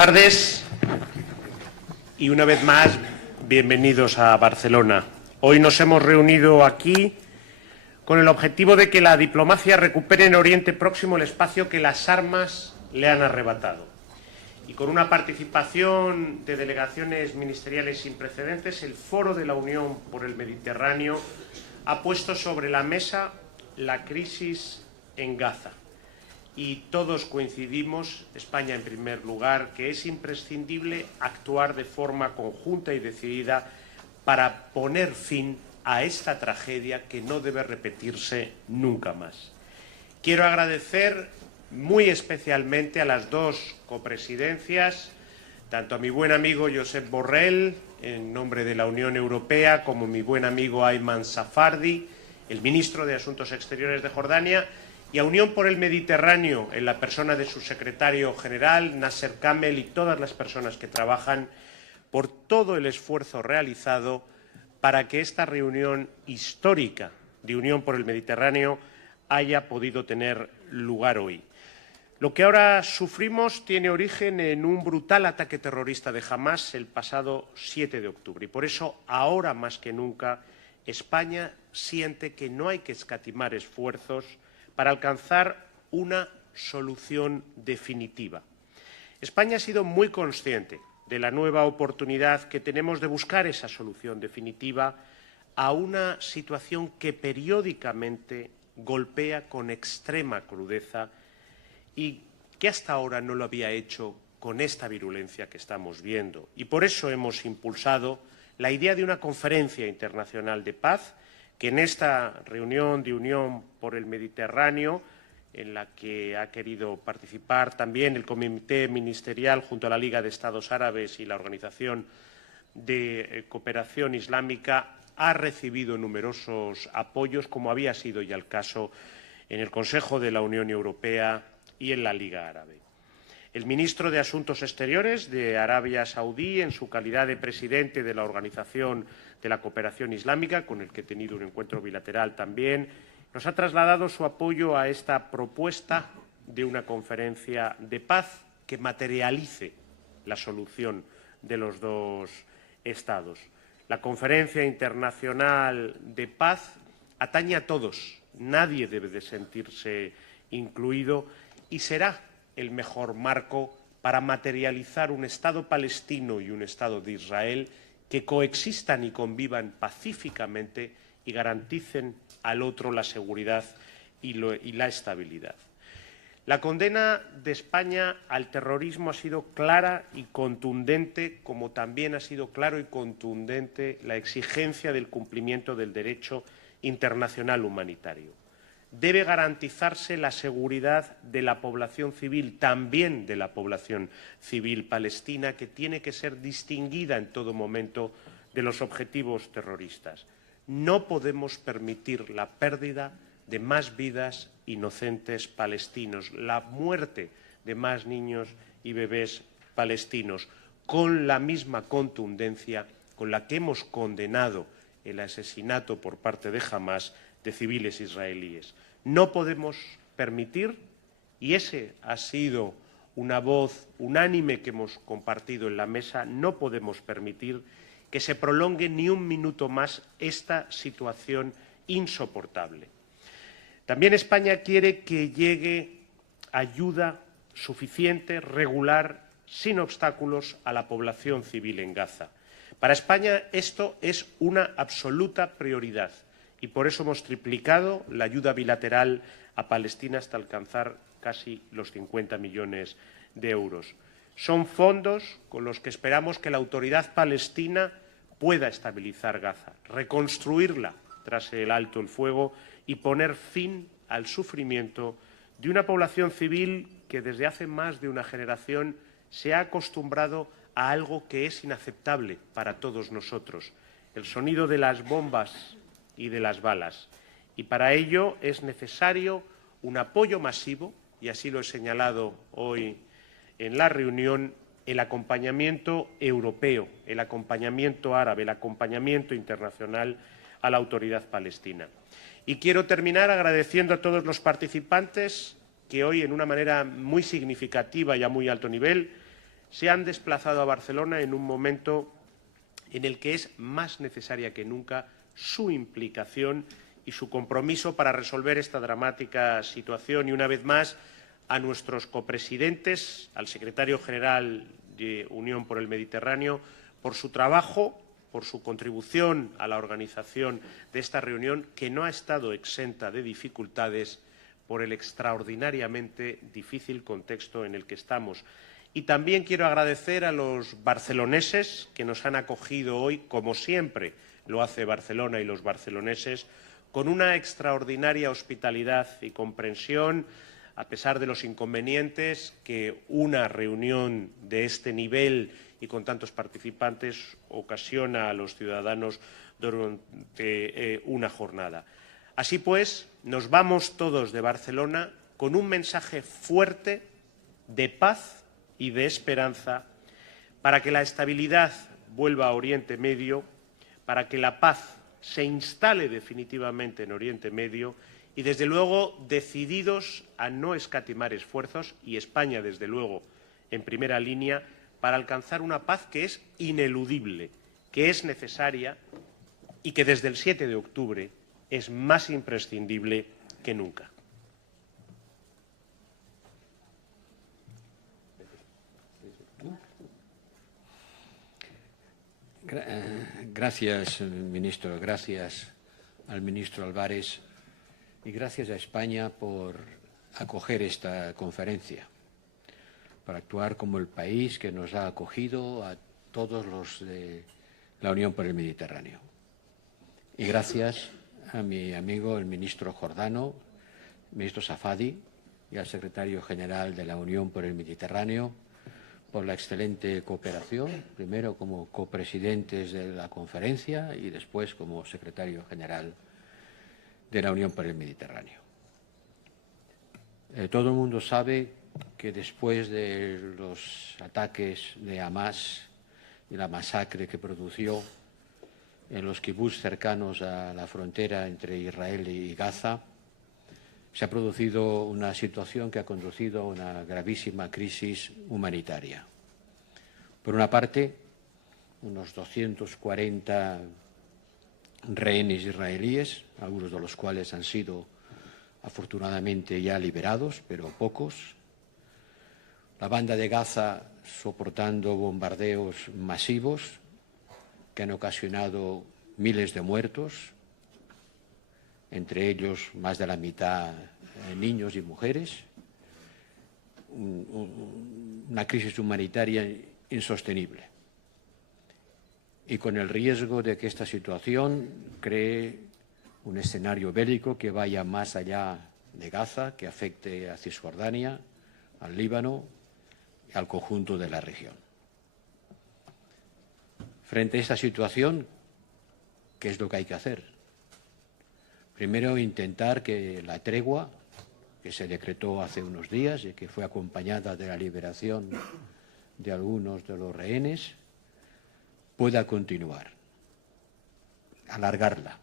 Buenas tardes y una vez más bienvenidos a Barcelona. Hoy nos hemos reunido aquí con el objetivo de que la diplomacia recupere en Oriente Próximo el espacio que las armas le han arrebatado. Y con una participación de delegaciones ministeriales sin precedentes, el Foro de la Unión por el Mediterráneo ha puesto sobre la mesa la crisis en Gaza. Y todos coincidimos, España en primer lugar, que es imprescindible actuar de forma conjunta y decidida para poner fin a esta tragedia que no debe repetirse nunca más. Quiero agradecer muy especialmente a las dos copresidencias, tanto a mi buen amigo Josep Borrell, en nombre de la Unión Europea, como a mi buen amigo Ayman Safadi, el ministro de Asuntos Exteriores de Jordania, y a Unión por el Mediterráneo, en la persona de su secretario general, Nasser Kamel, y todas las personas que trabajan por todo el esfuerzo realizado para que esta reunión histórica de Unión por el Mediterráneo haya podido tener lugar hoy. Lo que ahora sufrimos tiene origen en un brutal ataque terrorista de Hamas el pasado 7 de octubre. Y por eso, ahora más que nunca, España siente que no hay que escatimar esfuerzos para alcanzar una solución definitiva. España ha sido muy consciente de la nueva oportunidad que tenemos de buscar esa solución definitiva a una situación que periódicamente golpea con extrema crudeza y que hasta ahora no lo había hecho con esta virulencia que estamos viendo. Y por eso hemos impulsado la idea de una conferencia internacional de paz que en esta reunión de Unión por el Mediterráneo, en la que ha querido participar también el Comité Ministerial junto a la Liga de Estados Árabes y la Organización de Cooperación Islámica, ha recibido numerosos apoyos, como había sido ya el caso en el Consejo de la Unión Europea y en la Liga Árabe. El ministro de Asuntos Exteriores de Arabia Saudí, en su calidad de presidente de la Organización de la Cooperación Islámica, con el que he tenido un encuentro bilateral también, nos ha trasladado su apoyo a esta propuesta de una conferencia de paz que materialice la solución de los dos Estados. La conferencia internacional de paz atañe a todos, nadie debe de sentirse incluido y será el mejor marco para materializar un Estado palestino y un Estado de Israel que coexistan y convivan pacíficamente y garanticen al otro la seguridad y la estabilidad. La condena de España al terrorismo ha sido clara y contundente, como también ha sido claro y contundente la exigencia del cumplimiento del derecho internacional humanitario. Debe garantizarse la seguridad de la población civil, también de la población civil palestina, que tiene que ser distinguida en todo momento de los objetivos terroristas. No podemos permitir la pérdida de más vidas inocentes palestinos, la muerte de más niños y bebés palestinos, con la misma contundencia con la que hemos condenado el asesinato por parte de Hamas de civiles israelíes. No podemos permitir, y ese ha sido una voz unánime que hemos compartido en la mesa, no podemos permitir que se prolongue ni un minuto más esta situación insoportable. También España quiere que llegue ayuda suficiente, regular, sin obstáculos a la población civil en Gaza. Para España esto es una absoluta prioridad y por eso hemos triplicado la ayuda bilateral a Palestina hasta alcanzar casi los 50 millones de euros. Son fondos con los que esperamos que la autoridad palestina pueda estabilizar Gaza, reconstruirla tras el alto el fuego y poner fin al sufrimiento de una población civil que desde hace más de una generación se ha acostumbrado a algo que es inaceptable para todos nosotros, el sonido de las bombas y de las balas. Y para ello es necesario un apoyo masivo, y así lo he señalado hoy en la reunión, el acompañamiento europeo, el acompañamiento árabe, el acompañamiento internacional a la autoridad palestina. Y quiero terminar agradeciendo a todos los participantes que hoy, en una manera muy significativa y a muy alto nivel, se han desplazado a Barcelona en un momento en el que es más necesaria que nunca su implicación y su compromiso para resolver esta dramática situación y, una vez más, a nuestros copresidentes, al secretario general de Unión por el Mediterráneo, por su trabajo, por su contribución a la organización de esta reunión, que no ha estado exenta de dificultades por el extraordinariamente difícil contexto en el que estamos. Y también quiero agradecer a los barceloneses que nos han acogido hoy, como siempre lo hace Barcelona y los barceloneses, con una extraordinaria hospitalidad y comprensión, a pesar de los inconvenientes que una reunión de este nivel y con tantos participantes ocasiona a los ciudadanos durante una jornada. Así pues, nos vamos todos de Barcelona con un mensaje fuerte de paz y de esperanza para que la estabilidad vuelva a Oriente Medio, para que la paz se instale definitivamente en Oriente Medio y, desde luego, decididos a no escatimar esfuerzos, y España, desde luego, en primera línea, para alcanzar una paz que es ineludible, que es necesaria y que desde el 7 de octubre es más imprescindible que nunca. Gracias, ministro. Gracias al ministro Álvarez y gracias a España por acoger esta conferencia, para actuar como el país que nos ha acogido a todos los de la Unión por el Mediterráneo. Y gracias a mi amigo el ministro jordano, el ministro Safadi, y al secretario general de la Unión por el Mediterráneo por la excelente cooperación, primero como copresidentes de la conferencia y después como secretario general de la Unión por el Mediterráneo. Todo el mundo sabe que después de los ataques de Hamas y la masacre que produjo en los kibutz cercanos a la frontera entre Israel y Gaza, se ha producido una situación que ha conducido a una gravísima crisis humanitaria. Por una parte, unos 240 rehenes israelíes, algunos de los cuales han sido afortunadamente ya liberados, pero pocos. La banda de Gaza soportando bombardeos masivos que han ocasionado miles de muertos, entre ellos más de la mitad niños y mujeres, una crisis humanitaria insostenible. Y con el riesgo de que esta situación cree un escenario bélico que vaya más allá de Gaza, que afecte a Cisjordania, al Líbano y al conjunto de la región. Frente a esta situación, ¿qué es lo que hay que hacer? Primero, intentar que la tregua, que se decretó hace unos días y que fue acompañada de la liberación de algunos de los rehenes, pueda continuar, alargarla.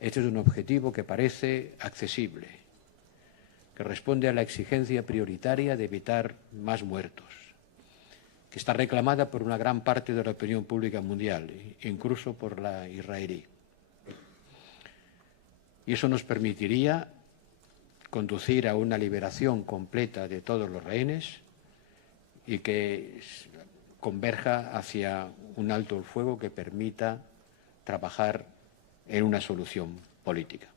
Este es un objetivo que parece accesible, que responde a la exigencia prioritaria de evitar más muertos, que está reclamada por una gran parte de la opinión pública mundial, incluso por la israelí. Y eso nos permitiría conducir a una liberación completa de todos los rehenes y que converja hacia un alto el fuego que permita trabajar en una solución política.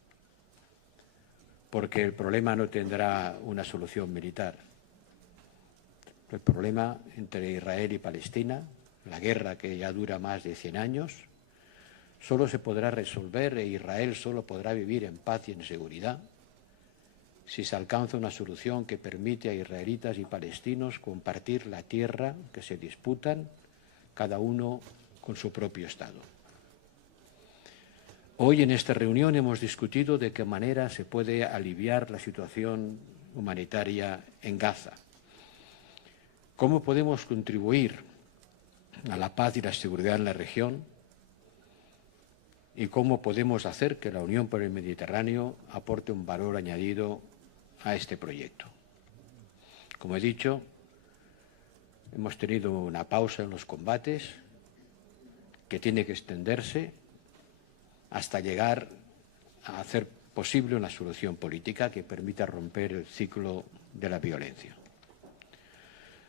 Porque el problema no tendrá una solución militar. El problema entre Israel y Palestina, la guerra que ya dura más de 100 años, solo se podrá resolver e Israel solo podrá vivir en paz y en seguridad si se alcanza una solución que permite a israelitas y palestinos compartir la tierra que se disputan, cada uno con su propio Estado. Hoy en esta reunión hemos discutido de qué manera se puede aliviar la situación humanitaria en Gaza. ¿Cómo podemos contribuir a la paz y la seguridad en la región? ¿Y cómo podemos hacer que la Unión por el Mediterráneo aporte un valor añadido a este proyecto? Como he dicho, hemos tenido una pausa en los combates que tiene que extenderse hasta llegar a hacer posible una solución política que permita romper el ciclo de la violencia.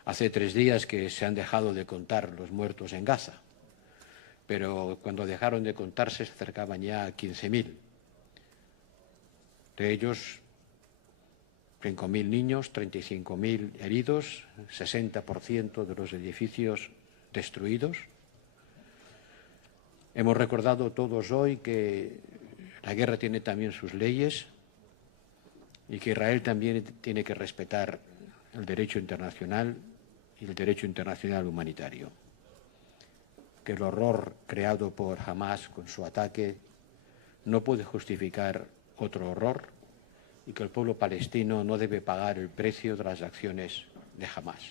Hace 3 días que se han dejado de contar los muertos en Gaza, pero cuando dejaron de contarse se acercaban ya a 15.000. De ellos, 5.000 niños, 35.000 heridos, 60% de los edificios destruidos. Hemos recordado todos hoy que la guerra tiene también sus leyes y que Israel también tiene que respetar el derecho internacional y el derecho internacional humanitario. Que el horror creado por Hamas con su ataque no puede justificar otro horror y que el pueblo palestino no debe pagar el precio de las acciones de Hamas.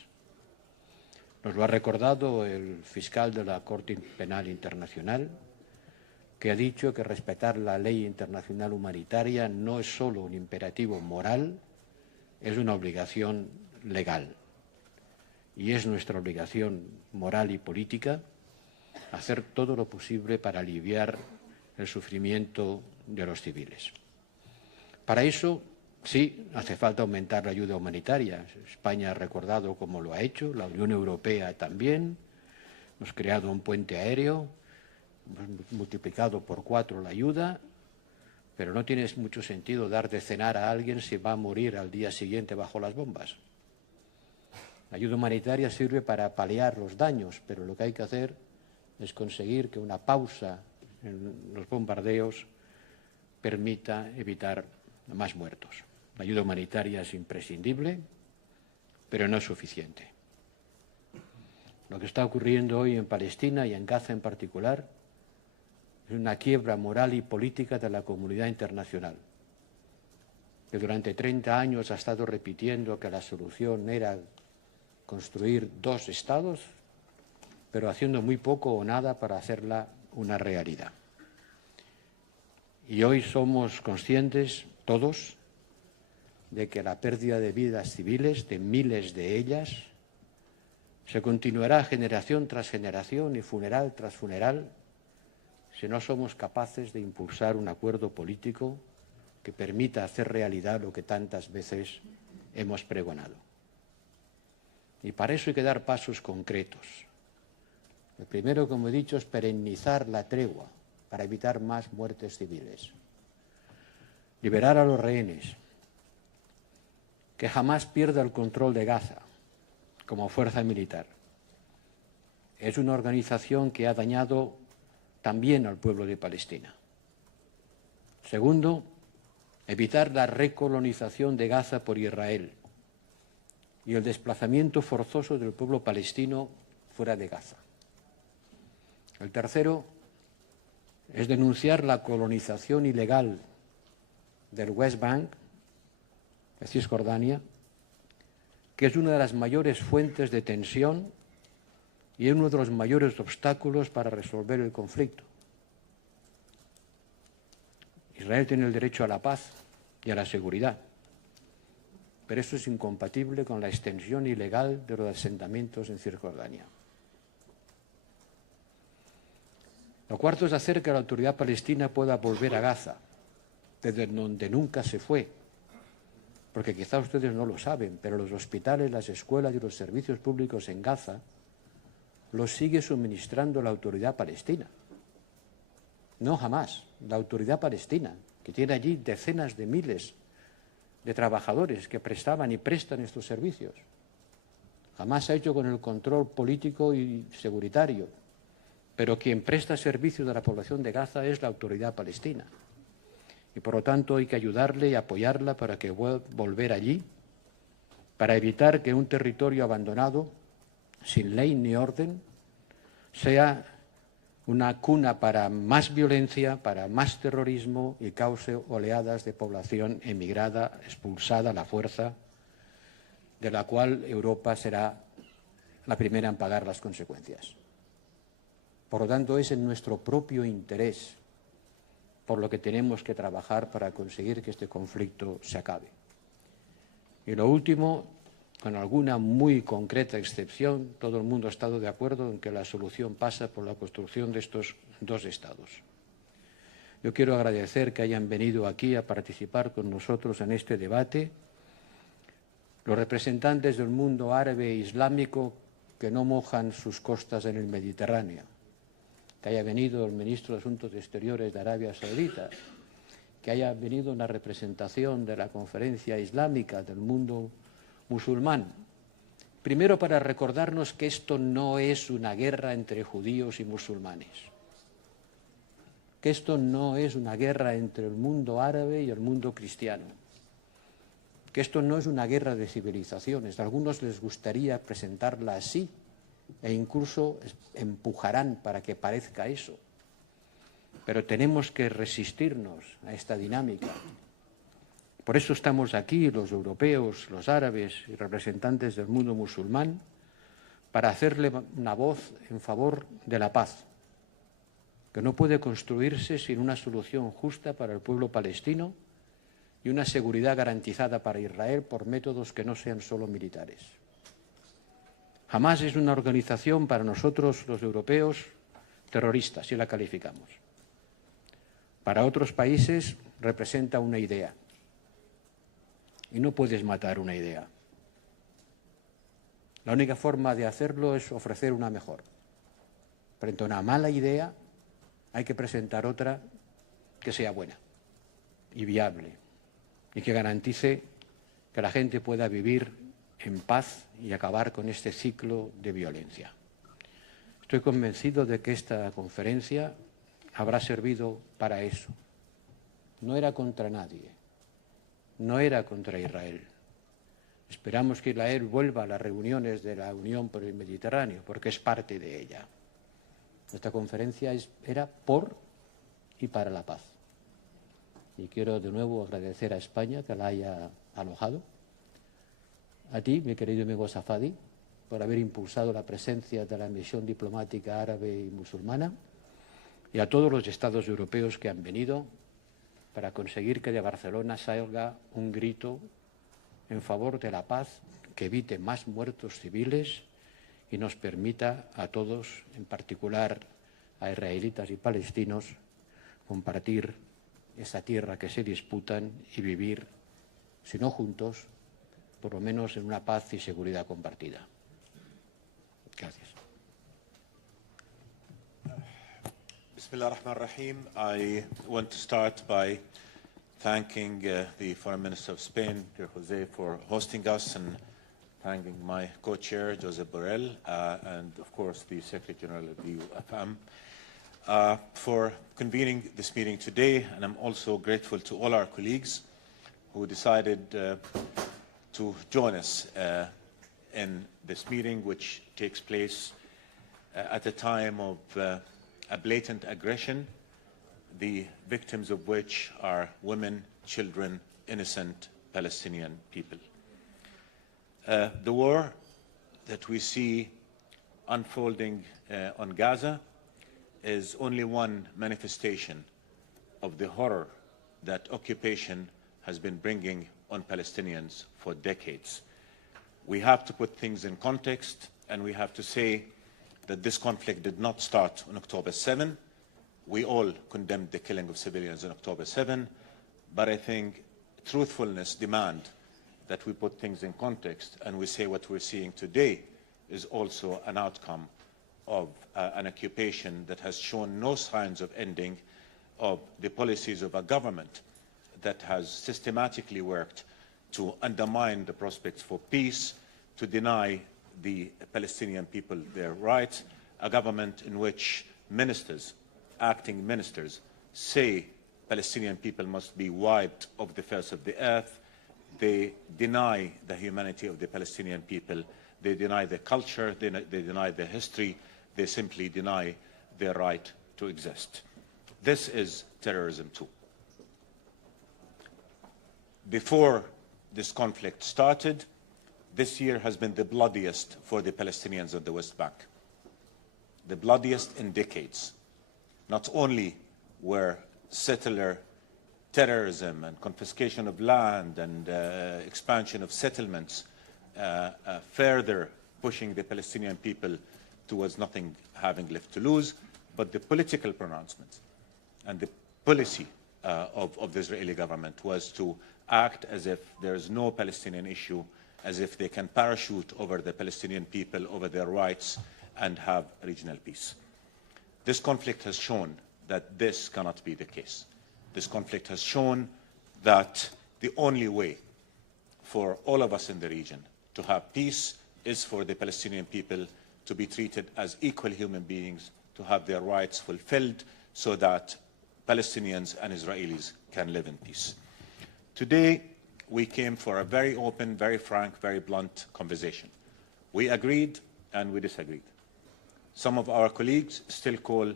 Nos lo ha recordado el fiscal de la Corte Penal Internacional, que ha dicho que respetar la ley internacional humanitaria no es solo un imperativo moral, es una obligación legal. Y es nuestra obligación moral y política hacer todo lo posible para aliviar el sufrimiento de los civiles. Para eso, sí, hace falta aumentar la ayuda humanitaria. España ha recordado cómo lo ha hecho, la Unión Europea también. Hemos creado un puente aéreo, hemos multiplicado por 4 la ayuda, pero no tiene mucho sentido dar de cenar a alguien si va a morir al día siguiente bajo las bombas. La ayuda humanitaria sirve para paliar los daños, pero lo que hay que hacer es conseguir que una pausa en los bombardeos permita evitar más muertos. La ayuda humanitaria es imprescindible, pero no es suficiente. Lo que está ocurriendo hoy en Palestina y en Gaza en particular es una quiebra moral y política de la comunidad internacional, que durante 30 años ha estado repitiendo que la solución era construir 2 estados, pero haciendo muy poco o nada para hacerla una realidad. Y hoy somos conscientes, todos, de que la pérdida de vidas civiles, de miles de ellas, se continuará generación tras generación y funeral tras funeral si no somos capaces de impulsar un acuerdo político que permita hacer realidad lo que tantas veces hemos pregonado. Y para eso hay que dar pasos concretos. El primero, como he dicho, es perennizar la tregua para evitar más muertes civiles. Liberar a los rehenes. Que jamás pierda el control de Gaza como fuerza militar. Es una organización que ha dañado también al pueblo de Palestina. Segundo, evitar la recolonización de Gaza por Israel y el desplazamiento forzoso del pueblo palestino fuera de Gaza. El tercero es denunciar la colonización ilegal del West Bank, de Cisjordania, que es una de las mayores fuentes de tensión y uno de los mayores obstáculos para resolver el conflicto. Israel tiene el derecho a la paz y a la seguridad, pero eso es incompatible con la extensión ilegal de los asentamientos en Cisjordania. Lo cuarto es hacer que la autoridad palestina pueda volver a Gaza, desde donde nunca se fue, porque quizá ustedes no lo saben, pero los hospitales, las escuelas y los servicios públicos en Gaza los sigue suministrando la autoridad palestina. No Hamas, la autoridad palestina, que tiene allí decenas de miles de trabajadores que prestaban y prestan estos servicios. Hamas ha hecho con el control político y securitario, pero quien presta servicios a la población de Gaza es la autoridad palestina. Y por lo tanto hay que ayudarle y apoyarla para que pueda volver allí, para evitar que un territorio abandonado, sin ley ni orden, sea una cuna para más violencia, para más terrorismo y cause oleadas de población emigrada, expulsada a la fuerza, de la cual Europa será la primera en pagar las consecuencias. Por lo tanto, es en nuestro propio interés por lo que tenemos que trabajar para conseguir que este conflicto se acabe. Y lo último, con alguna muy concreta excepción, todo el mundo ha estado de acuerdo en que la solución pasa por la construcción de estos 2 estados. Yo quiero agradecer que hayan venido aquí a participar con nosotros en este debate los representantes del mundo árabe e islámico que no mojan sus costas en el Mediterráneo, que haya venido el ministro de Asuntos Exteriores de Arabia Saudita, que haya venido una representación de la Conferencia Islámica del mundo musulmán. Primero, para recordarnos que esto no es una guerra entre judíos y musulmanes, que esto no es una guerra entre el mundo árabe y el mundo cristiano, que esto no es una guerra de civilizaciones. A algunos les gustaría presentarla así e incluso empujarán para que parezca eso. Pero tenemos que resistirnos a esta dinámica. Por eso estamos aquí, los europeos, los árabes y representantes del mundo musulmán, para hacerle una voz en favor de la paz, que no puede construirse sin una solución justa para el pueblo palestino y una seguridad garantizada para Israel por métodos que no sean solo militares. Hamas es una organización para nosotros, los europeos, terrorista, si la calificamos. Para otros países representa una idea. Y no puedes matar una idea. La única forma de hacerlo es ofrecer una mejor. Frente a una mala idea hay que presentar otra que sea buena y viable y que garantice que la gente pueda vivir en paz y acabar con este ciclo de violencia. Estoy convencido de que esta conferencia habrá servido para eso. No era contra nadie, no era contra Israel. Esperamos que Israel vuelva a las reuniones de la Unión por el Mediterráneo, porque es parte de ella. Esta conferencia era por y para la paz. Y quiero de nuevo agradecer a España que la haya alojado. A ti, mi querido amigo Safadi, por haber impulsado la presencia de la misión diplomática árabe y musulmana, y a todos los estados europeos que han venido para conseguir que de Barcelona salga un grito en favor de la paz que evite más muertos civiles y nos permita a todos, en particular a israelitas y palestinos, compartir esa tierra que se disputan y vivir, si no juntos, por lo menos en una paz y seguridad compartida. Gracias. Bismillah ar-Rahman ar-Rahim. I want to start by thanking the Foreign Minister of Spain, dear Jose, for hosting us, and thanking my co-chair, Josep Borrell, and of course the Secretary General of the UFM, for convening this meeting today. And I'm also grateful to all our colleagues who decided to join us in this meeting, which takes place at a time of a blatant aggression, the victims of which are women, children, innocent Palestinian people. The war that we see unfolding on Gaza is only one manifestation of the horror that occupation has been bringing on Palestinians for decades. We have to put things in context, and we have to say that this conflict did not start on October 7. We all condemned the killing of civilians on October 7, but I think truthfulness demands that we put things in context and we say what we're seeing today is also an outcome of an occupation that has shown no signs of ending, of the policies of a government that has systematically worked to undermine the prospects for peace, to deny the Palestinian people their rights, a government in which ministers, acting ministers, say Palestinian people must be wiped off the face of the earth. They deny the humanity of the Palestinian people. They deny their culture. They deny their history. They simply deny their right to exist. This is terrorism too. Before this conflict started, this year has been the bloodiest for the Palestinians of the West Bank, the bloodiest in decades. Not only were settler terrorism and confiscation of land and expansion of settlements further pushing the Palestinian people towards nothing having left to lose, but the political pronouncements and the policy of the Israeli government was to act as if there is no Palestinian issue, as if they can parachute over the Palestinian people, over their rights, and have regional peace. This conflict has shown that this cannot be the case. This conflict has shown that the only way for all of us in the region to have peace is for the Palestinian people to be treated as equal human beings, to have their rights fulfilled so that Palestinians and Israelis can live in peace. Today, we came for a very open, very frank, very blunt conversation. We agreed and we disagreed. Some of our colleagues still call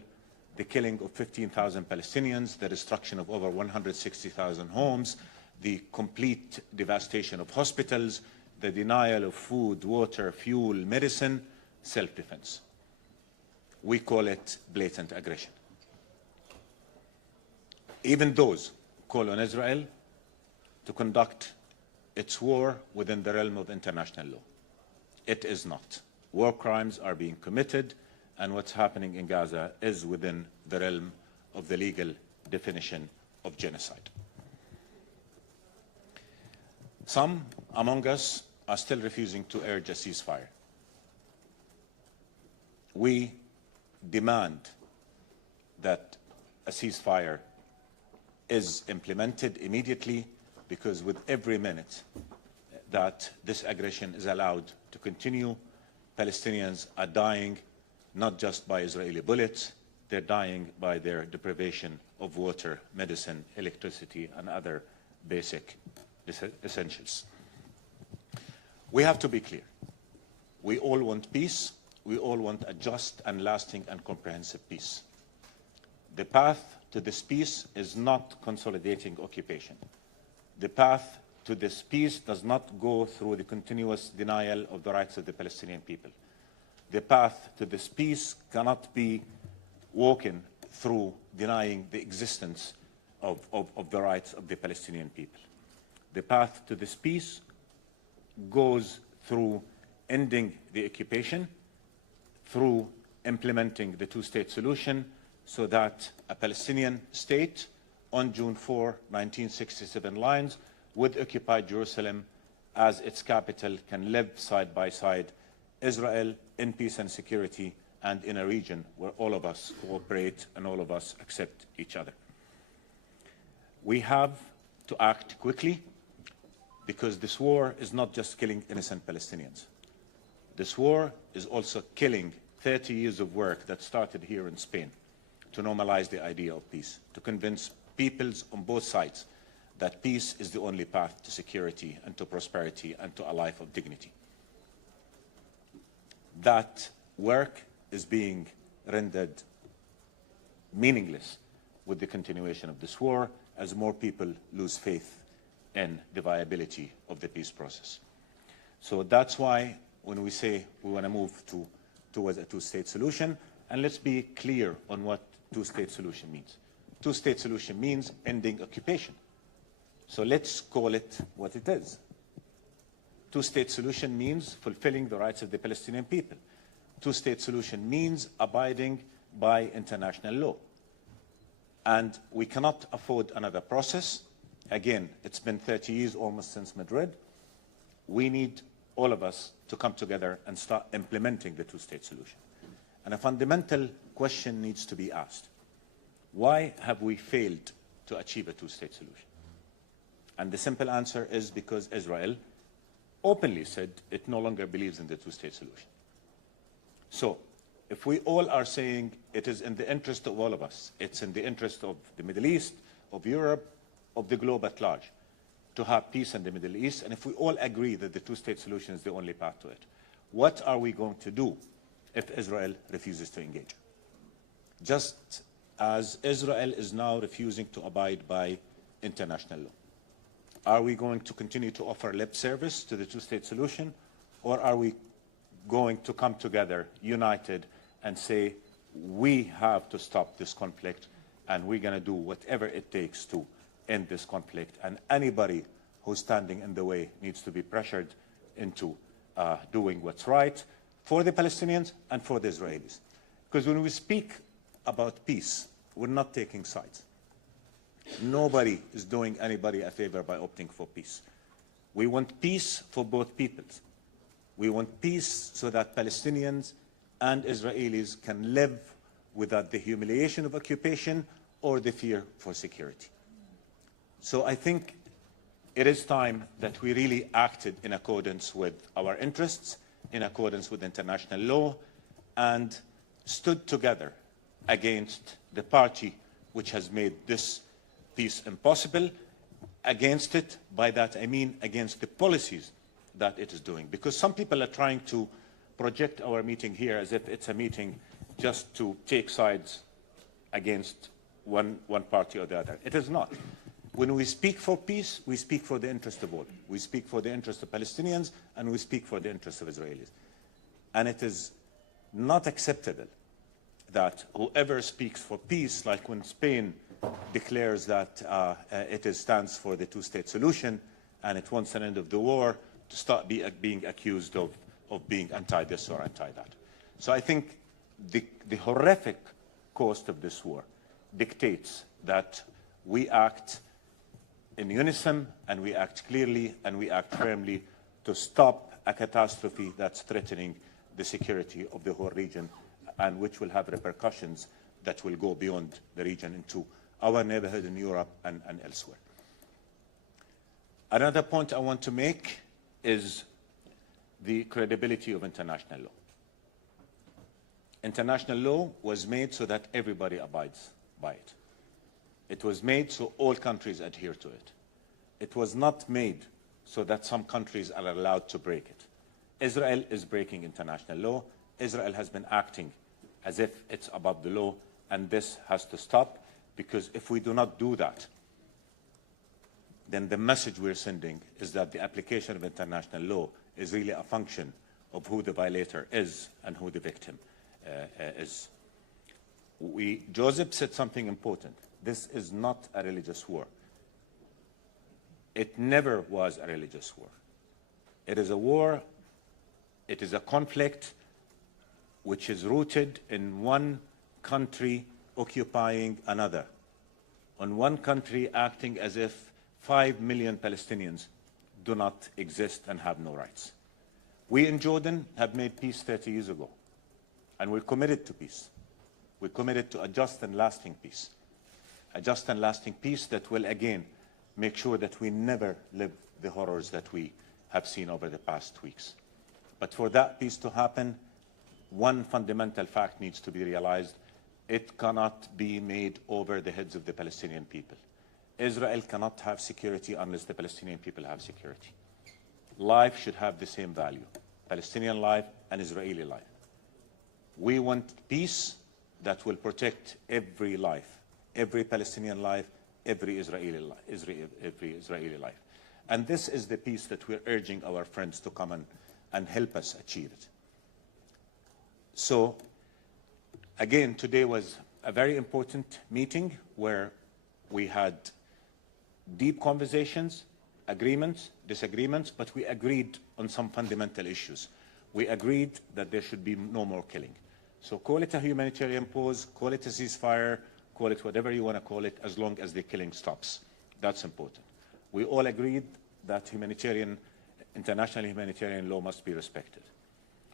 the killing of 15,000 Palestinians, the destruction of over 160,000 homes, the complete devastation of hospitals, the denial of food, water, fuel, medicine, self-defense. We call it blatant aggression. Even those call on Israel to conduct its war within the realm of international law. It is not. War crimes are being committed, and what's happening in Gaza is within the realm of the legal definition of genocide. Some among us are still refusing to urge a ceasefire. We demand that a ceasefire is implemented immediately, because with every minute that this aggression is allowed to continue, Palestinians are dying not just by Israeli bullets, they're dying by their deprivation of water, medicine, electricity, and other basic essentials. We have to be clear. We all want peace. We all want a just and lasting and comprehensive peace. The path to this peace is not consolidating occupation. The path to this peace does not go through the continuous denial of the rights of the Palestinian people. The path to this peace cannot be walking through denying the existence of the rights of the Palestinian people. The path to this peace goes through ending the occupation, through implementing the two-state solution, so that a Palestinian state on June 4, 1967 lines, with occupied Jerusalem as its capital, can live side by side, Israel in peace and security, and in a region where all of us cooperate and all of us accept each other. We have to act quickly, because this war is not just killing innocent Palestinians. This war is also killing 30 years of work that started here in Spain to normalize the idea of peace, to convince peoples on both sides that peace is the only path to security and to prosperity and to a life of dignity. That work is being rendered meaningless with the continuation of this war, as more people lose faith in the viability of the peace process. So that's why when we say we want to move towards a two-state solution, and let's be clear on what two-state solution means. Two-state solution means ending occupation. So let's call it what it is. Two-state solution means fulfilling the rights of the Palestinian people. Two-state solution means abiding by international law. And we cannot afford another process. Again, it's been 30 years almost since Madrid. We need all of us to come together and start implementing the two-state solution. And a fundamental question needs to be asked. Why have we failed to achieve a two-state solution? And the simple answer is because Israel openly said it no longer believes in the two-state solution. So, if we all are saying it is in the interest of all of us, it's in the interest of the Middle East, of Europe, of the globe at large, to have peace in the Middle East, and if we all agree that the two-state solution is the only path to it, what are we going to do if Israel refuses to engage? Just as Israel is now refusing to abide by international law. Are we going to continue to offer lip service to the two-state solution, or are we going to come together, united, and say, we have to stop this conflict, and we're going to do whatever it takes to end this conflict, and anybody who's standing in the way needs to be pressured into doing what's right for the Palestinians and for the Israelis. Because when we speak about peace, we're not taking sides. Nobody is doing anybody a favor by opting for peace. We want peace for both peoples. We want peace so that Palestinians and Israelis can live without the humiliation of occupation or the fear for security. So I think it is time that we really acted in accordance with our interests, in accordance with international law, and stood together against the party which has made this peace impossible. Against it, by that I mean against the policies that it is doing. Because some people are trying to project our meeting here as if it's a meeting just to take sides against one party or the other. It is not. When we speak for peace, we speak for the interest of all. We speak for the interest of Palestinians, and we speak for the interest of Israelis. And it is not acceptable that whoever speaks for peace, like when Spain declares that it stands for the two-state solution and it wants an end of the war, to start being accused of being anti-this or anti-that. So I think the horrific cost of this war dictates that we act in unison, and we act clearly, and we act firmly to stop a catastrophe that's threatening the security of the whole region, and which will have repercussions that will go beyond the region into our neighborhood in Europe and elsewhere. Another point I want to make is the credibility of international law. International law was made so that everybody abides by it. It was made so all countries adhere to it. It was not made so that some countries are allowed to break it. Israel is breaking international law. Israel has been acting as if it's above the law, and this has to stop, because if we do not do that, then the message we're sending is that the application of international law is really a function of who the violator is and who the victim is. Joseph said something important. This is not a religious war. It never was a religious war. It is a war, it is a conflict which is rooted in one country occupying another, on one country acting as if 5 million Palestinians do not exist and have no rights. We in Jordan have made peace 30 years ago, and we're committed to peace. We're committed to a just and lasting peace. A just and lasting peace that will, again, make sure that we never live the horrors that we have seen over the past weeks. But for that peace to happen, one fundamental fact needs to be realized. It cannot be made over the heads of the Palestinian people. Israel cannot have security unless the Palestinian people have security. Life should have the same value, Palestinian life and Israeli life. We want peace that will protect every life, every Palestinian life, every Israeli life. And this is the peace that we're urging our friends to come and help us achieve it. So, again, today was a very important meeting where we had deep conversations, agreements, disagreements, but we agreed on some fundamental issues. We agreed that there should be no more killing. So call it a humanitarian pause, call it a ceasefire, call it whatever you want to call it, as long as the killing stops. That's important. We all agreed that international humanitarian law must be respected.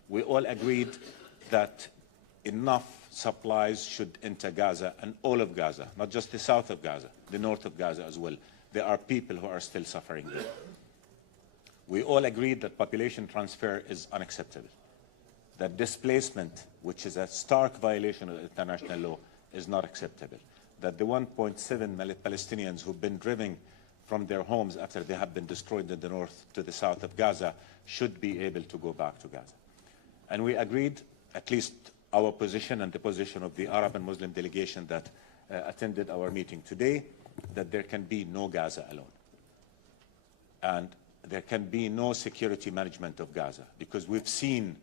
We all agreed that enough supplies should enter Gaza, and all of Gaza, not just the south of Gaza, the north of Gaza as well. There are people who are still suffering there. We all agreed that population transfer is unacceptable, that displacement, which is a stark violation of international law, is not acceptable, that the 1.7 million Palestinians who've been driven from their homes after they have been destroyed in the north to the south of Gaza should be able to go back to Gaza. And we agreed, at least our position and the position of the Arab and Muslim delegation that attended our meeting today, that there can be no Gaza alone. And there can be no security management of Gaza, because we've seen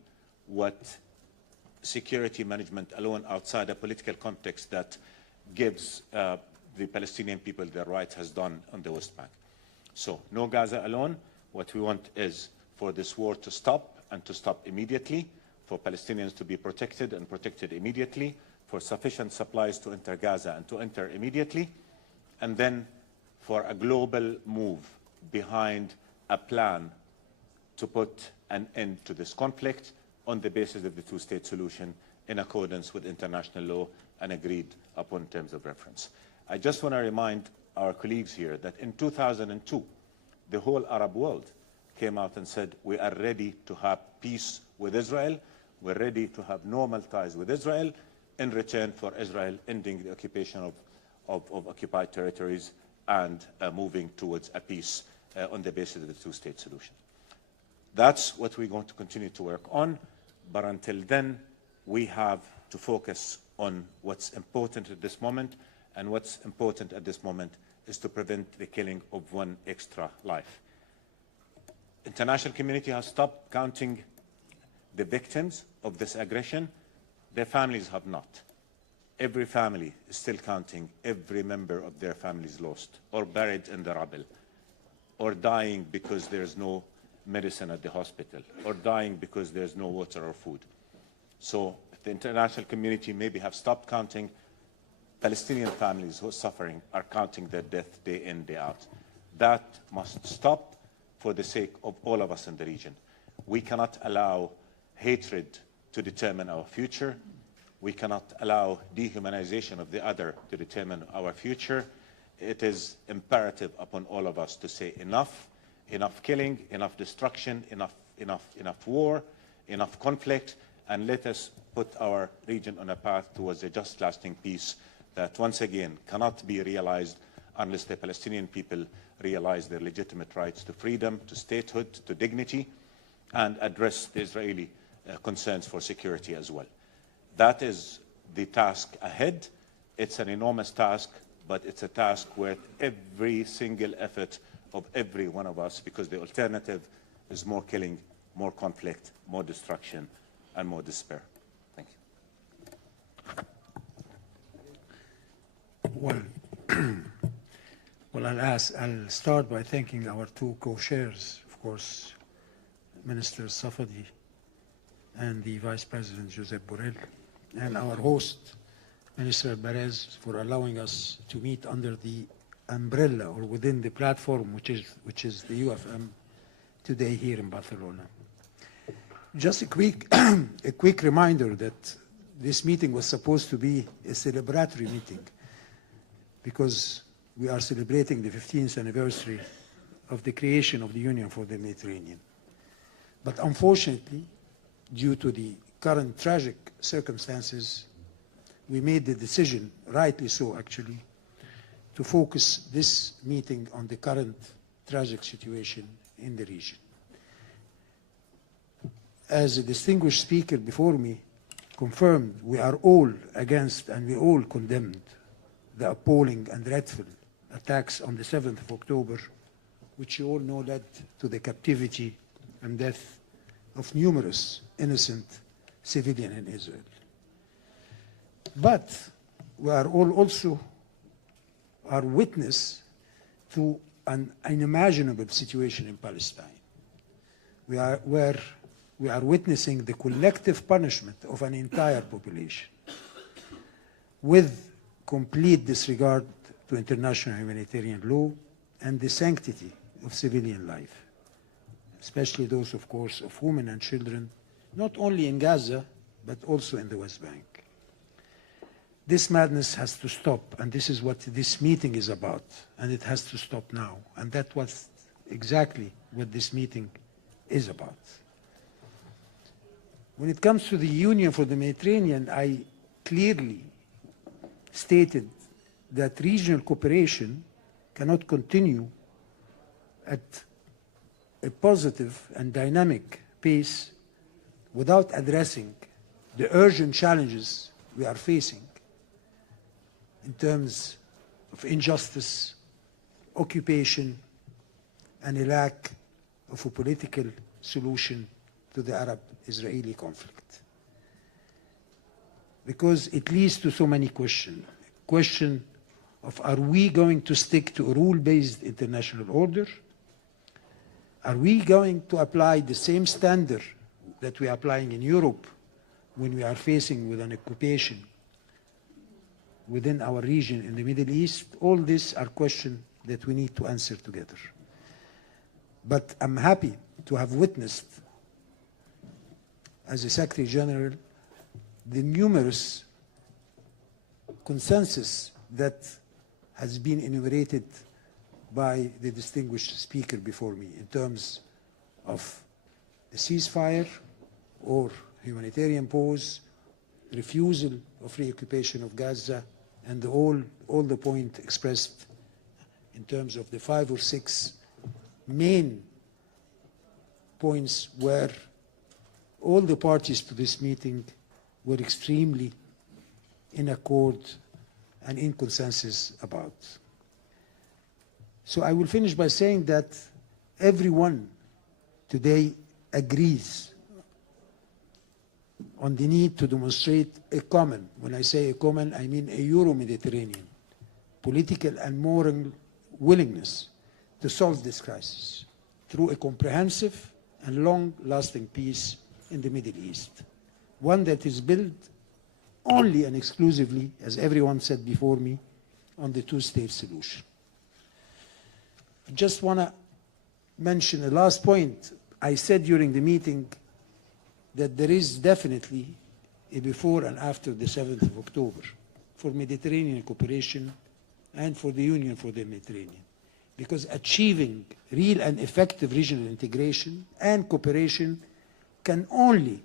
what security management alone outside a political context that gives the Palestinian people their rights has done on the West Bank. So no Gaza alone. What we want is for this war to stop, and to stop immediately, for Palestinians to be protected and protected immediately, for sufficient supplies to enter Gaza and to enter immediately, and then for a global move behind a plan to put an end to this conflict on the basis of the two-state solution in accordance with international law and agreed upon terms of reference. I just want to remind our colleagues here that in 2002, the whole Arab world came out and said, we are ready to have peace with Israel, we're ready to have normal ties with Israel in return for Israel ending the occupation of occupied territories and moving towards a peace on the basis of the two-state solution. That's what we're going to continue to work on, but until then, we have to focus on what's important at this moment, and what's important at this moment is to prevent the killing of one extra life. International community has stopped counting the victims of this aggression. Their families have not. Every family is still counting every member of their families lost, or buried in the rubble, or dying because there's no medicine at the hospital, or dying because there's no water or food. So the international community maybe have stopped counting, Palestinian families who are suffering are counting their death day in, day out. That must stop for the sake of all of us in the region. We cannot allow hatred to determine our future. We cannot allow dehumanization of the other to determine our future. It is imperative upon all of us to say enough, enough killing, enough destruction, enough war, enough conflict, and let us put our region on a path towards a just lasting peace that once again cannot be realized unless the Palestinian people realize their legitimate rights to freedom, to statehood, to dignity, and address the Israeli concerns for security as well. That is the task ahead. It's an enormous task, but it's a task worth every single effort of every one of us, because the alternative is more killing, more conflict, more destruction, and more despair. Thank you. Well, I'll start by thanking our two co-chairs, of course, Minister Safadi and the Vice President Josep Borrell, and our host, Minister Perez, for allowing us to meet under the umbrella or within the platform, which is the UFM, today here in Barcelona. Just a quick reminder that this meeting was supposed to be a celebratory meeting, because we are celebrating the 15th anniversary of the creation of the Union for the Mediterranean. But unfortunately, due to the current tragic circumstances, we made the decision, rightly so actually, to focus this meeting on the current tragic situation in the region. As a distinguished speaker before me confirmed, we are all against and we all condemned the appalling and dreadful attacks on the 7th of October, which you all know led to the captivity and death of numerous innocent civilians in Israel. But we are all also witness to an unimaginable situation in Palestine. We are witnessing the collective punishment of an entire population with complete disregard to international humanitarian law and the sanctity of civilian life, especially those, of course, of women and children, not only in Gaza, but also in the West Bank. This madness has to stop, and this is what this meeting is about, and it has to stop now. And that was exactly what this meeting is about. When it comes to the Union for the Mediterranean, I clearly stated that regional cooperation cannot continue at a positive and dynamic pace without addressing the urgent challenges we are facing in terms of injustice, occupation, and a lack of a political solution to the Arab-Israeli conflict. Because it leads to so many questions. Question of, are we going to stick to a rule-based international order? Are we going to apply the same standard that we are applying in Europe when we are facing with an occupation within our region in the Middle East, all these are questions that we need to answer together. But I'm happy to have witnessed, as a Secretary General, the numerous consensus that has been enumerated by the distinguished speaker before me in terms of the ceasefire or humanitarian pause, refusal of reoccupation of Gaza, and all the point expressed in terms of the 5 or 6 main points where all the parties to this meeting were extremely in accord and in consensus about. So I will finish by saying that everyone today agrees on the need to demonstrate a common, when I say a common, I mean a Euro-Mediterranean, political and moral willingness to solve this crisis through a comprehensive and long-lasting peace in the Middle East, one that is built only and exclusively, as everyone said before me, on the two-state solution. I just want to mention a last point. I said during the meeting that there is definitely a before and after the 7th of October for Mediterranean cooperation and for the Union for the Mediterranean, because achieving real and effective regional integration and cooperation can only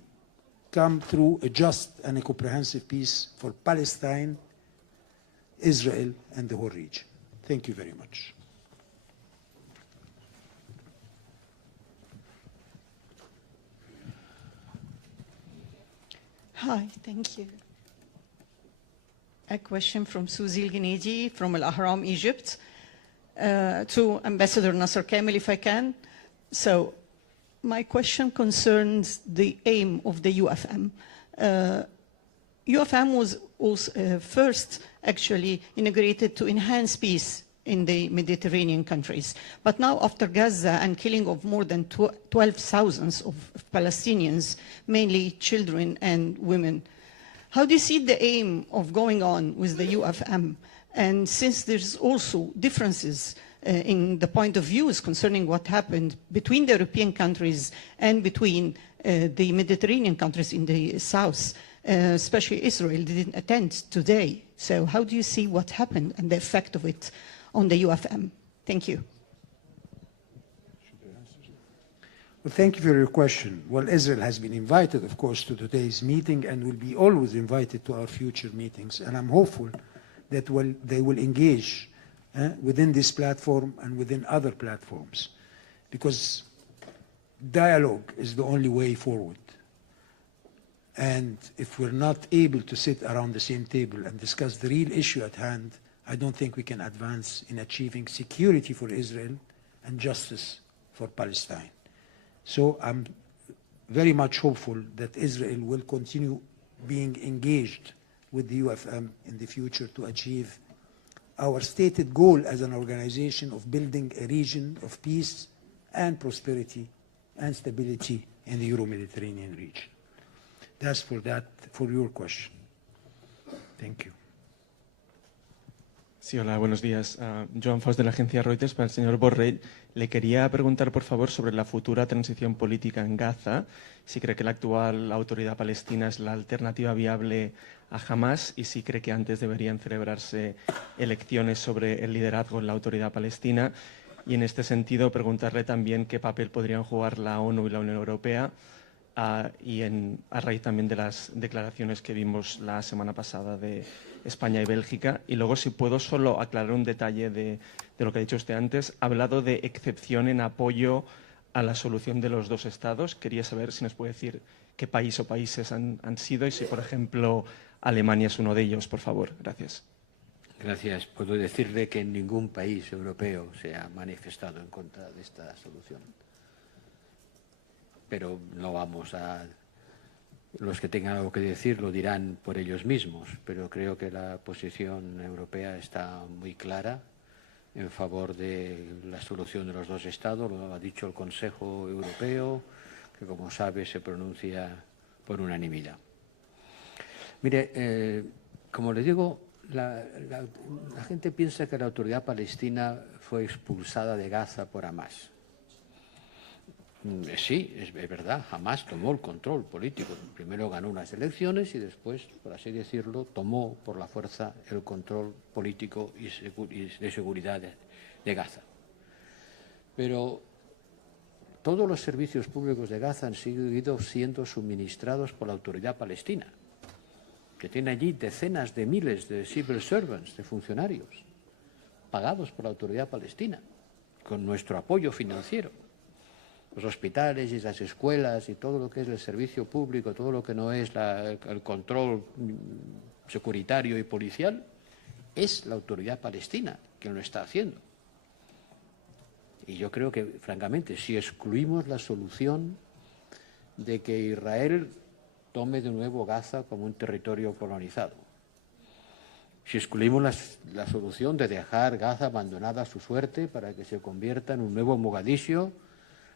come through a just and a comprehensive peace for Palestine, Israel, and the whole region. Thank you very much. Hi, thank you. A question from Suzy Ghenedi from Al Ahram, Egypt, to Ambassador Nasser Kamel, if I can. So, my question concerns the aim of the UFM. UFM was also first actually integrated to enhance peace in the Mediterranean countries. But now after Gaza and killing of more than 12,000 of Palestinians, mainly children and women, how do you see the aim of going on with the UFM? And since there's also differences in the point of views concerning what happened between the European countries and between the Mediterranean countries in the south, especially Israel didn't attend today. So how do you see what happened and the effect of it on the UFM? Thank you. Well, thank you for your question. Well, Israel has been invited, of course, to today's meeting and will be always invited to our future meetings. And I'm hopeful that they will engage within this platform and within other platforms, because dialogue is the only way forward. And if we're not able to sit around the same table and discuss the real issue at hand, I don't think we can advance in achieving security for Israel and justice for Palestine. So I'm very much hopeful that Israel will continue being engaged with the UFM in the future to achieve our stated goal as an organization of building a region of peace and prosperity and stability in the Euro-Mediterranean region. That's for your question. Thank you. Sí, hola, buenos días. Joan Faust de la agencia Reuters para el señor Borrell. Le quería preguntar, por favor, sobre la futura transición política en Gaza, si cree que la actual autoridad palestina es la alternativa viable a Hamas y si cree que antes deberían celebrarse elecciones sobre el liderazgo en la autoridad palestina. Y en este sentido, preguntarle también qué papel podrían jugar la ONU y la Unión Europea a raíz también de las declaraciones que vimos la semana pasada de España y Bélgica. Y luego, si puedo solo aclarar un detalle de lo que ha dicho usted antes, ha hablado de excepción en apoyo a la solución de los dos estados. Quería saber si nos puede decir qué país o países han sido y si, por ejemplo, Alemania es uno de ellos, por favor. Gracias. Gracias. Puedo decirle que ningún país europeo se ha manifestado en contra de esta solución. Pero no vamos a... Los que tengan algo que decir lo dirán por ellos mismos, pero creo que la posición europea está muy clara en favor de la solución de los dos estados. Lo ha dicho el Consejo Europeo, que como sabe se pronuncia por unanimidad. Mire, como le digo, La gente piensa que la autoridad palestina fue expulsada de Gaza por Hamas. Sí, es verdad, Hamas tomó el control político. Primero ganó unas elecciones y después, por así decirlo, tomó por la fuerza el control político y de seguridad de Gaza. Pero todos los servicios públicos de Gaza han seguido siendo suministrados por la autoridad palestina, que tiene allí decenas de miles de civil servants, de funcionarios, pagados por la autoridad palestina, con nuestro apoyo financiero. Los hospitales y las escuelas y todo lo que es el servicio público, todo lo que no es el control securitario y policial, es la autoridad palestina quien lo está haciendo. Y yo creo que, francamente, si excluimos la solución de que Israel tome de nuevo Gaza como un territorio colonizado, si excluimos la solución de dejar Gaza abandonada a su suerte para que se convierta en un nuevo Mogadiscio,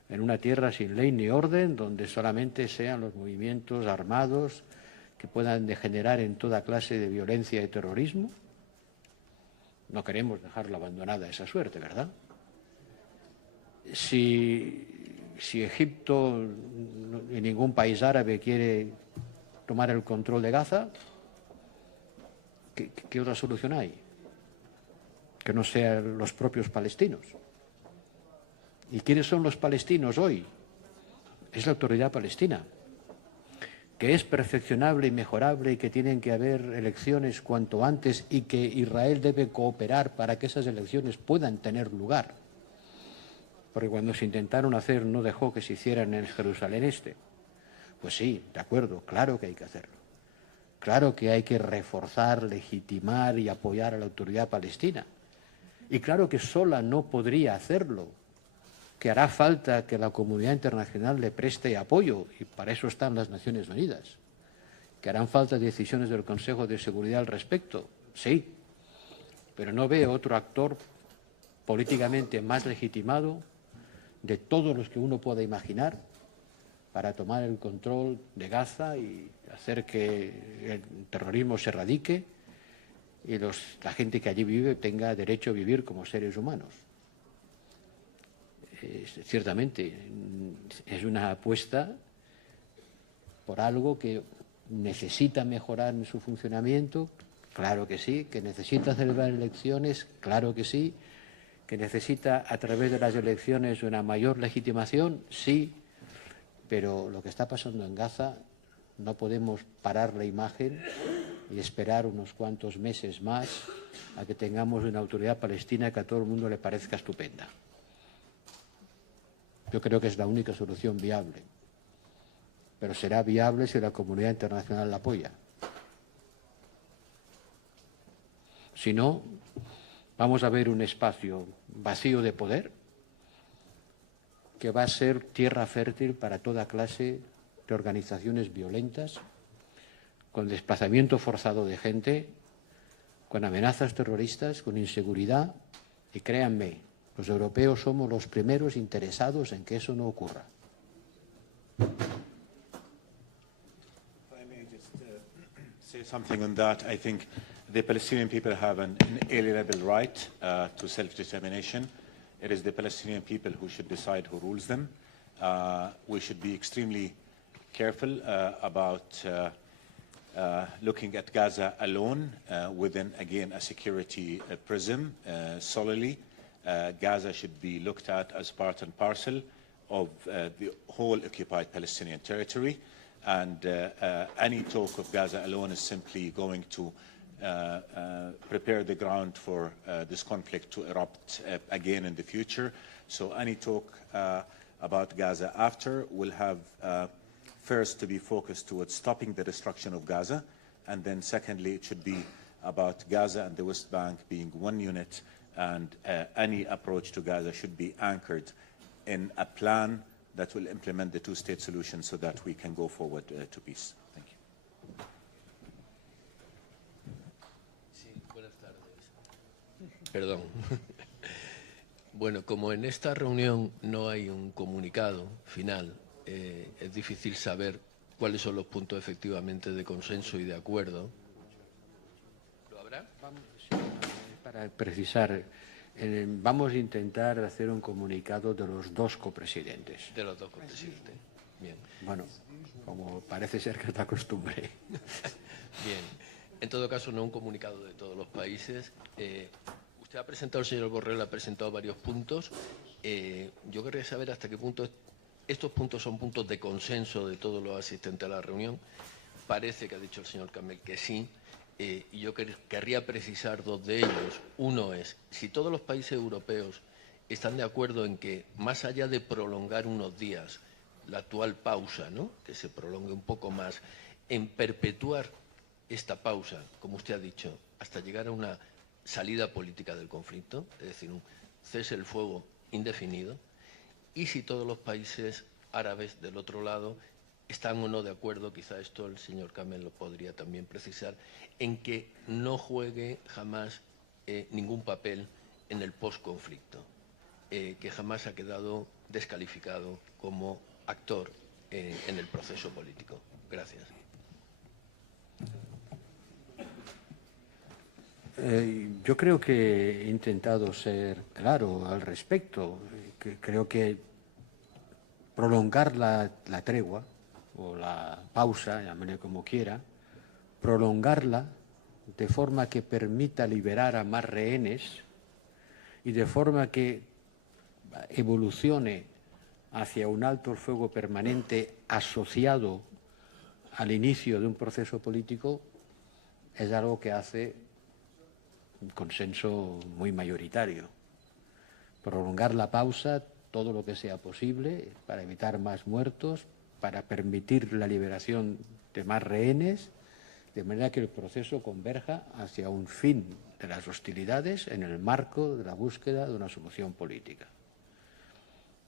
en una tierra sin ley ni orden, donde solamente sean los movimientos armados que puedan degenerar en toda clase de violencia y terrorismo. No queremos dejarla abandonada a esa suerte, ¿verdad? Si Egipto y ningún país árabe quiere tomar el control de Gaza, ¿qué otra solución hay? Que no sean los propios palestinos. ¿Y quiénes son los palestinos hoy? Es la autoridad palestina, que es perfeccionable y mejorable y que tienen que haber elecciones cuanto antes y que Israel debe cooperar para que esas elecciones puedan tener lugar. Porque cuando se intentaron hacer no dejó que se hicieran en Jerusalén Este. Pues sí, de acuerdo, claro que hay que hacerlo. Claro que hay que reforzar, legitimar y apoyar a la autoridad palestina. Y claro que sola no podría hacerlo, que hará falta que la comunidad internacional le preste apoyo, y para eso están las Naciones Unidas. Que harán falta decisiones del Consejo de Seguridad al respecto, sí, pero no veo otro actor políticamente más legitimado de todos los que uno pueda imaginar para tomar el control de Gaza y hacer que el terrorismo se erradique y la gente que allí vive tenga derecho a vivir como seres humanos. Ciertamente es una apuesta por algo que necesita mejorar en su funcionamiento, claro que sí, que necesita celebrar elecciones, claro que sí, que necesita a través de las elecciones una mayor legitimación, sí, pero lo que está pasando en Gaza no podemos parar la imagen y esperar unos cuantos meses más a que tengamos una autoridad palestina que a todo el mundo le parezca estupenda. Yo creo que es la única solución viable, pero será viable si la comunidad internacional la apoya. Si no, vamos a ver un espacio vacío de poder que va a ser tierra fértil para toda clase de organizaciones violentas, con desplazamiento forzado de gente, con amenazas terroristas, con inseguridad, y créanme, los europeos somos los primeros interesados en que eso no ocurra. If I may just say something on that, I think the Palestinian people have an inalienable right to self-determination. It is the Palestinian people who should decide who rules them. We should be extremely careful about looking at Gaza alone within, again, a security prism solely. Gaza should be looked at as part and parcel of the whole occupied Palestinian territory, and any talk of Gaza alone is simply going to prepare the ground for this conflict to erupt again in the future. So any talk about Gaza after will have first to be focused towards stopping the destruction of Gaza, and then secondly it should be about Gaza and the West Bank being one unit, and any approach to Gaza should be anchored in a plan that will implement the two-state solution so that we can go forward to peace. Thank you. Sí, buenas tardes. Perdón. Bueno, como en esta reunión no hay un comunicado final, es difícil saber cuáles son los puntos efectivamente de consenso y de acuerdo. Lo habrá ¿Sobra? Para precisar, vamos a intentar hacer un comunicado de los dos copresidentes. De los dos copresidentes. Bien. Bueno, como parece ser que está costumbre. Bien. En todo caso, no un comunicado de todos los países. Usted ha presentado, el señor Borrell ha presentado varios puntos. Yo querría saber hasta qué punto estos puntos son puntos de consenso de todos los asistentes a la reunión. Parece que ha dicho el señor Kamel que sí. Y yo querría precisar dos de ellos. Uno es, si todos los países europeos están de acuerdo en que, más allá de prolongar unos días la actual pausa, ¿no?, que se prolongue un poco más, en perpetuar esta pausa, como usted ha dicho, hasta llegar a una salida política del conflicto, es decir, un cese el fuego indefinido, y si todos los países árabes del otro lado están o no de acuerdo, quizá esto el señor Kamel lo podría también precisar, en que no juegue jamás ningún papel en el posconflicto, que jamás ha quedado descalificado como actor en el proceso político. Gracias. Yo creo que he intentado ser claro al respecto. Creo que prolongar la tregua o la pausa, llámele como quiera, prolongarla de forma que permita liberar a más rehenes y de forma que evolucione hacia un alto el fuego permanente asociado al inicio de un proceso político, es algo que hace un consenso muy mayoritario. Prolongar la pausa todo lo que sea posible para evitar más muertos, para permitir la liberación de más rehenes, de manera que el proceso converja hacia un fin de las hostilidades en el marco de la búsqueda de una solución política.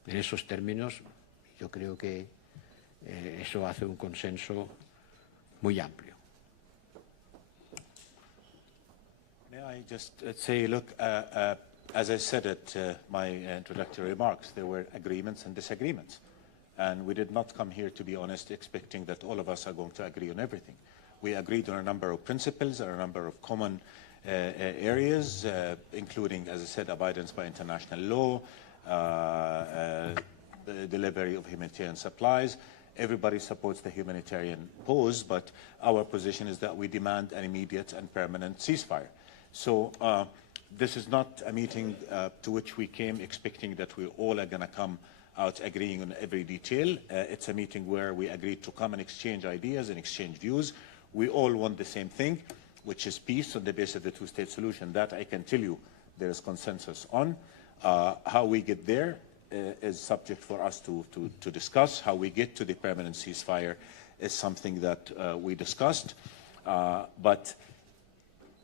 En esos términos, yo creo que eso hace un consenso muy amplio. May I just say, look, as I said at my introductory remarks, there were agreements and disagreements. And we did not come here, to be honest, expecting that all of us are going to agree on everything. We agreed on a number of principles, on a number of common areas, including, as I said, abidance by international law, the delivery of humanitarian supplies. Everybody supports the humanitarian pause, but our position is that we demand an immediate and permanent ceasefire. So this is not a meeting to which we came expecting that we all are going to come out agreeing on every detail. It's a meeting where we agreed to come and exchange ideas and exchange views. We all want the same thing, which is peace on the basis of the two-state solution. That I can tell you there is consensus on. How we get there is subject for us to discuss. How we get to the permanent ceasefire is something that we discussed. But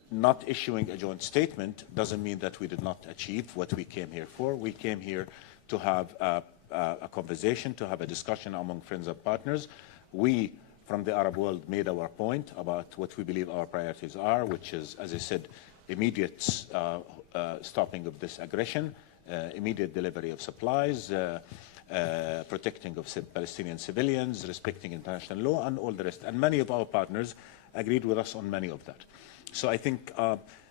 not issuing a joint statement doesn't mean that we did not achieve what we came here for. We came here to have a conversation, to have a discussion among friends and partners. We, from the Arab world, made our point about what we believe our priorities are, which is, as I said, immediate stopping of this aggression, immediate delivery of supplies, protecting of Palestinian civilians, respecting international law, and all the rest. And many of our partners agreed with us on many of that. So I think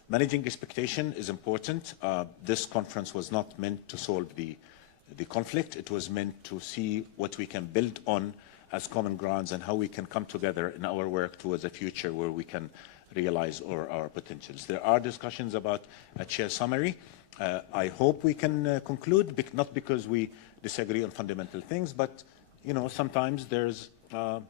managing expectation is important. This conference was not meant to solve the conflict. It was meant to see what we can build on as common grounds and how we can come together in our work towards a future where we can realize our potentials. There are discussions about a shared summary. I hope we can conclude, not because we disagree on fundamental things, but sometimes there's a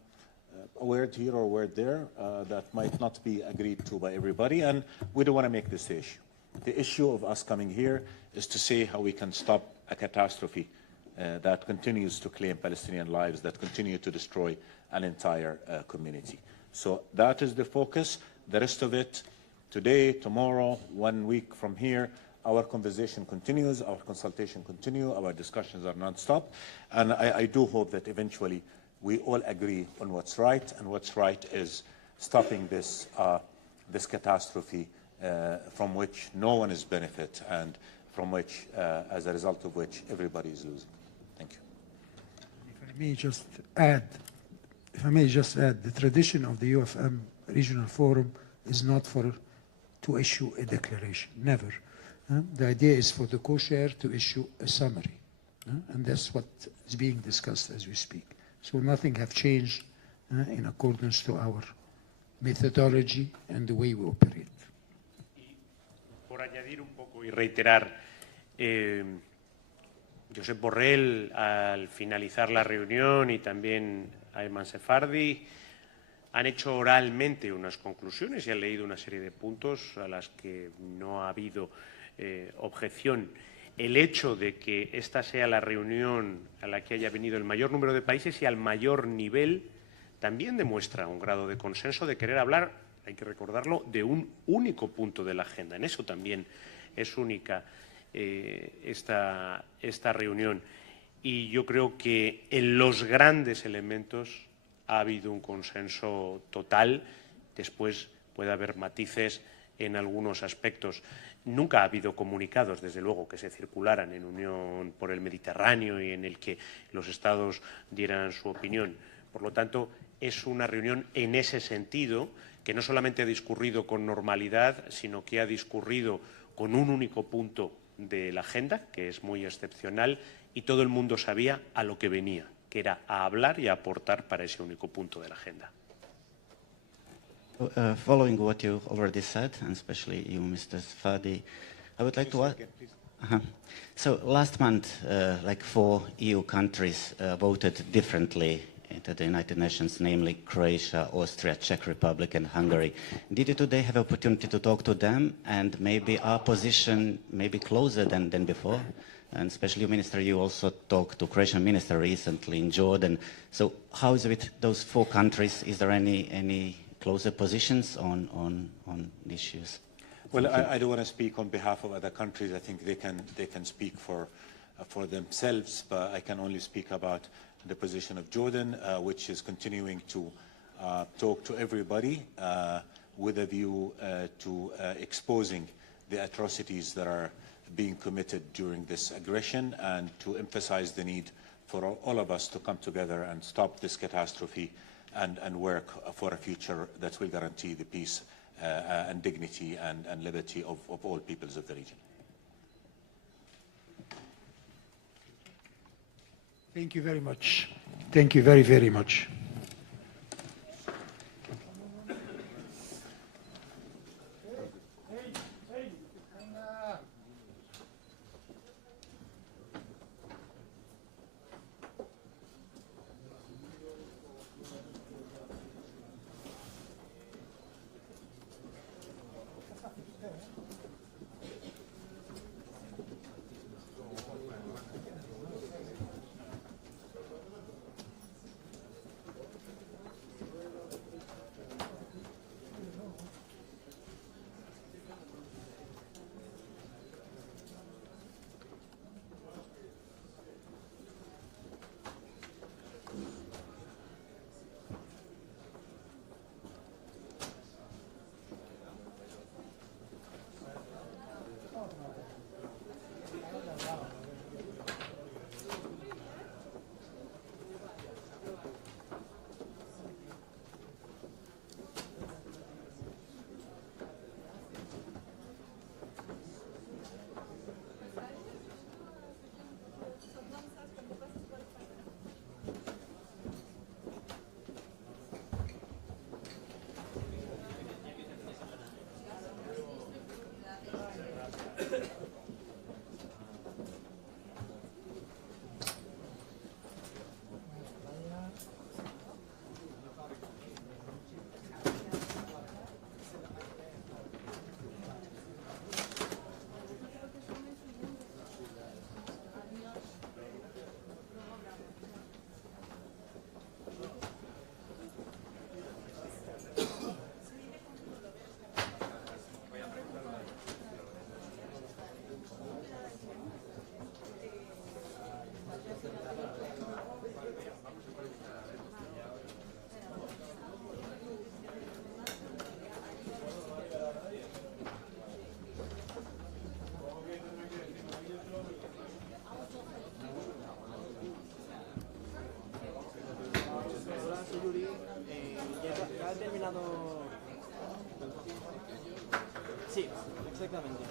word here or a word there that might not be agreed to by everybody, and we don't want to make this the issue. The issue of us coming here is to say how we can stop a catastrophe that continues to claim Palestinian lives, that continue to destroy an entire community. So that is the focus. The rest of it, today, tomorrow, 1 week from here, our conversation continues, our consultation continues, our discussions are non-stop, and I do hope that eventually we all agree on what's right, and what's right is stopping this catastrophe from which no one is benefit, and from which, as a result of which, everybody is losing. Thank you. If I may just add, the tradition of the UFM Regional Forum is not to to issue a declaration, never. The idea is for the co-chair to issue a summary, and that's what is being discussed as we speak. So nothing have changed in accordance to our methodology and the way we operate. Por añadir un poco y reiterar, Josep Borrell, al finalizar la reunión, y también Ayman Safadi, han hecho oralmente unas conclusiones y han leído una serie de puntos a las que no ha habido objeción. El hecho de que esta sea la reunión a la que haya venido el mayor número de países y al mayor nivel también demuestra un grado de consenso de querer hablar, hay que recordarlo, de un único punto de la agenda. En eso también es única esta reunión. Y yo creo que en los grandes elementos ha habido un consenso total. Después puede haber matices en algunos aspectos. Nunca ha habido comunicados, desde luego, que se circularan en Unión por el Mediterráneo y en el que los Estados dieran su opinión. Por lo tanto, es una reunión en ese sentido que no solamente ha discurrido con normalidad, sino que ha discurrido con un único punto de la agenda, que es muy excepcional, y todo el mundo sabía a lo que venía, que era a hablar y a aportar para ese único punto de la agenda. Following what you already said, and especially you, Mr. Safadi, I would like to ask. So last month, like 4 EU countries voted differently into the United Nations, namely Croatia, Austria, Czech Republic, and Hungary. Did you today have opportunity to talk to them, and maybe our position maybe closer than before? And especially, Minister, you also talked to Croatian Minister recently in Jordan. So how is it with those 4 countries? Is there any closer positions on issues? Well, I don't want to speak on behalf of other countries. I think they can speak for themselves, but I can only speak about the position of Jordan, which is continuing to talk to everybody with a view to exposing the atrocities that are being committed during this aggression, and to emphasize the need for all of us to come together and stop this catastrophe and work for a future that will guarantee the peace and dignity and liberty of all peoples of the region. Thank you very much. Thank you very, very much. Sí, exactamente.